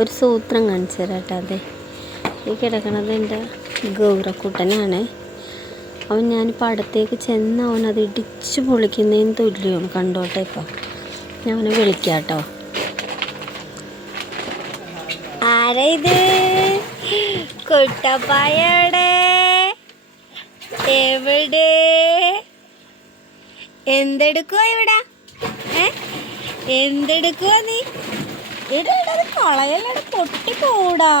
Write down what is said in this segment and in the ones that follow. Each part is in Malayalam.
ഒരു സൂത്രം കാണിച്ചു തരാം കേട്ടോ. അതെ, ഈ കിടക്കണത് എൻ്റെ ഗൗരക്കുട്ടനാണ്. അവൻ ഞാനിപ്പോൾ അടുത്തേക്ക് ചെന്ന് അവനത് ഇടിച്ച് പൊളിക്കുന്നതിന് തുല്യമാണ്. കണ്ടോട്ടെ, ഇപ്പം ഞാൻ അവനെ വിളിക്കാം കേട്ടോ. ആരാ ഇത്? കുട്ടപ്പായയുടെ എവിടെ? എന്തെടുക്കുവാ ഇവിടെ? എന്തെടുക്കുവാ നീ? ഇടത് കളയല്ലട, പൊട്ടിപ്പോടാ.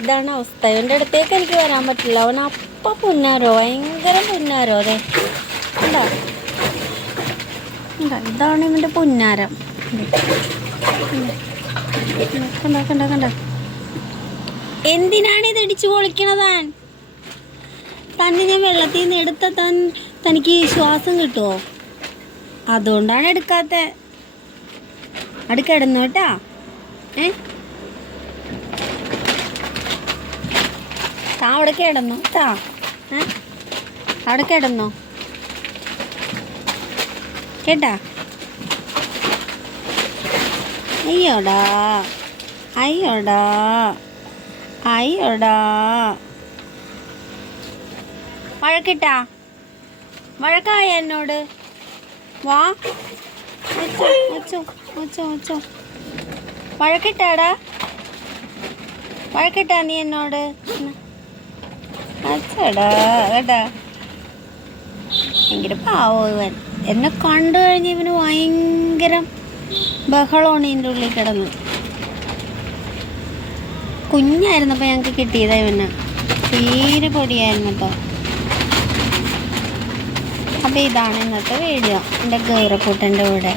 ഇതാണ് അവസ്ഥ. ഇവൻ്റെ അടുത്തേക്ക് എനിക്ക് വരാൻ പറ്റില്ല. അവൻ അപ്പം പുന്നാരോ, ഭയങ്കര പുന്നാരോ. അതെ, കണ്ടോ, ഇതാണ് ഇവൻ്റെ പുന്നാരം. കണ്ടോ കണ്ടോ കണ്ടോ? എന്തിനാണ് ഇത് ഇടിച്ചു പൊളിക്കണതാൻ? തന്നെ ഞാൻ വെള്ളത്തിൽ നിന്ന് എടുത്ത തനിക്ക് ശ്വാസം കിട്ടുമോ? അതുകൊണ്ടാണ് എടുക്കാത്ത. അവിടെ കിടന്നു കേട്ടാ. താ അവിടെ കിടന്നു താ. അവിടെ കിടന്നോ കേട്ടാ? അയ്യോടാ അയ്യോടാ അയ്യോടാ. വഴക്കിട്ടാ? വഴക്കായ എന്നോട്? വാ, വെച്ചോ. വഴക്കിട്ടാടാ? വഴക്കിട്ടാ നീ എന്നോട്? അച്ചടാ കേട്ടാ. ഭയങ്കര പാവോ ഇവൻ. എന്നെ കണ്ടു കഴിഞ്ഞ് ഇവന് ഭയങ്കര ബഹളമാണ് ഇതിൻ്റെ ഉള്ളിൽ കിടന്ന്. കുഞ്ഞായിരുന്നപ്പോൾ ഞങ്ങൾക്ക് കിട്ടിയതാ ഇവന്. തീരെ പൊടിയായിരുന്നു കേട്ടോ. അപ്പോൾ ഇതാണ് ഇന്നത്തെ വീഡിയോ. എൻ്റെ ഗൗരക്കുട്ടൻ്റെ കൂടെ.